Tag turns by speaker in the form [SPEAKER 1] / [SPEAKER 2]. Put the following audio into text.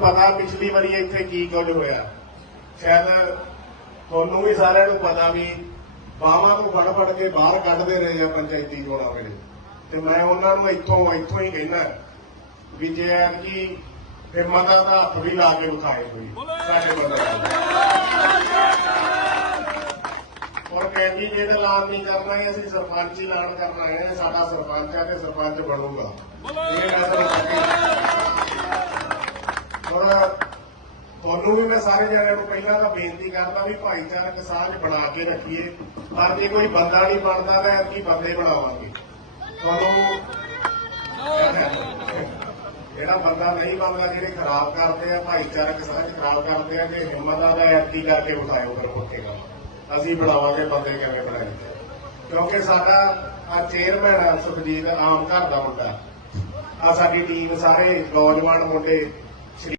[SPEAKER 1] ਪਤਾ ਪਿਛਲੀ ਵਾਰੀ ਇੱਥੇ ਕੀ ਕੁਝ ਹੋਇਆ। ਸ਼ਾਇਦ ਤੁਹਾਨੂੰ ਵੀ ਸਾਰਿਆਂ ਨੂੰ ਪਤਾ ਵੀ ਬਾਹਾਂ ਨੂੰ ਫੜ ਫੜ ਕੇ ਬਾਹਰ ਕੱਢਦੇ ਰਹੇ ਆ ਪੰਚਾਇਤੀ ਚੋਣਾਂ ਵੇਲੇ। ਤੇ ਮੈਂ ਉਹਨਾਂ ਨੂੰ ਇੱਥੋਂ ਇੱਥੋਂ ਹੀ ਕਹਿਣਾ ਵੀ ਜੇ ਐਤਕੀ ਹਿੰਮਤਾਂ ਦਾ ਹੱਥ ਵੀ ਲਾ ਕੇ ਵਿਖਾਏ ਕੋਈ। ਸਾਡੇ ਬੰਦੇ ਔਰ ਕੈਂਡੀਡੇਟ ਐਲਾਨ ਨਹੀਂ ਕਰਨਾ ਹੈ ਅਸੀਂ ਸਰਪੰਚ ਹੀ ਐਲਾਨ ਕਰਨਾ ਹੈ, ਸਾਡਾ ਸਰਪੰਚ ਹੈ ਤੇ ਸਰਪੰਚ ਬਣੂਗਾ। ਇਹ ਮੈਂ ਤੁਹਾਨੂੰ ਤੁਹਾਨੂੰ ਵੀ ਮੈਂ ਸਾਰੇ ਜਣਿਆਂ ਨੂੰ ਪਹਿਲਾਂ ਤਾਂ ਬੇਨਤੀ ਕਰਦਾ ਵੀ ਭਾਈਚਾਰਕ ਸਾਂਝ ਬਣਾ ਕੇ ਰੱਖੀਏ। ਪਰ ਜੇ ਕੋਈ ਬੰਦਾ ਨਹੀਂ ਬਣਦਾ ਤਾਂ ਐਤਕੀ ਬੰਦੇ ਬਣਾਵਾਂਗੇ। ਤੁਹਾਨੂੰ ਜਿਹੜਾ ਬੰਦਾ ਨਹੀਂ ਬਣਦਾ, ਜਿਹੜੇ ਖਰਾਬ ਕਰਦੇ ਆ, ਭਾਈਚਾਰਕ ਸਾਂਝ ਖਰਾਬ ਕਰਦੇ ਆ ਕਿ ਹਿੰਮਤਾਂ ਦਾ ਐਤਕੀ ਕਰਕੇ ਉਠਾਇਓ ਫਿਰ ਪੁੱਟੇਗਾ ਅਸੀਂ ਬਣਾਵਾਂਗੇ, ਬੰਦੇ ਕਿਵੇਂ ਬਣਾਏ? ਕਿਉਂਕਿ ਸਾਡਾ ਆ ਚੇਅਰਮੈਨ ਆ ਸੁਖਜੀਤ, ਆਮ ਘਰ ਦਾ ਮੁੰਡਾ। ਆ ਸਾਡੀ ਟੀਮ ਸਾਰੇ ਨੌਜਵਾਨ ਮੁੰਡੇ